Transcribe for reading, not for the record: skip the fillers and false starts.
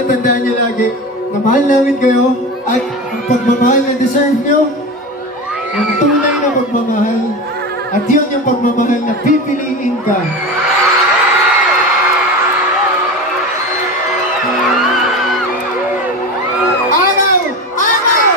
sana tandaan niyo lagi na mahal namin kayo at ang pagmamahal na deserve niyo, ang tunay na pagmamahal, at yun yung pagmamahal na pipiliin ka. Araw! Araw!